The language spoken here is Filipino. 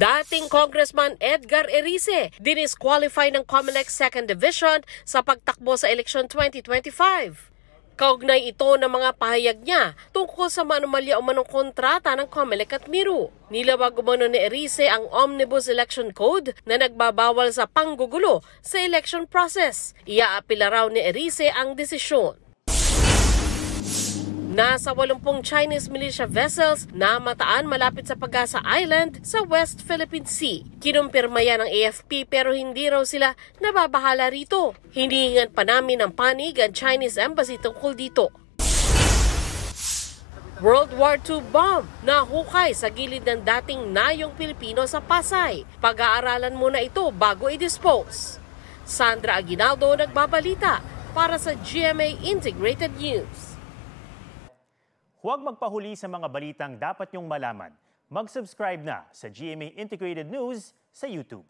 Dating Congressman Edgar Erice dinisqualify ng COMELEC 2nd Division sa pagtakbo sa eleksyon 2025. Kaugnay ito ng mga pahayag niya tungkol sa manomalya o manong kontrata ng COMELEC at Miro. Nilabag umano ni Erice ang Omnibus Election Code na nagbabawal sa panggugulo sa election process. Iaapila raw ni Erice ang desisyon. Nasa 80 Chinese militia vessels na mataan malapit sa Pag-asa Island sa West Philippine Sea. Kinumpirma yan ng AFP pero hindi raw sila nababahala rito. Hinihingan pa namin ng panig ang Chinese Embassy tungkol dito. World War II bomb na hukay sa gilid ng dating nayong Pilipino sa Pasay. Pag-aaralan muna ito bago i-dispose. Sandra Aguinaldo nagbabalita para sa GMA Integrated News. Huwag magpahuli sa mga balitang dapat niyong malaman. Mag-subscribe na sa GMA Integrated News sa YouTube.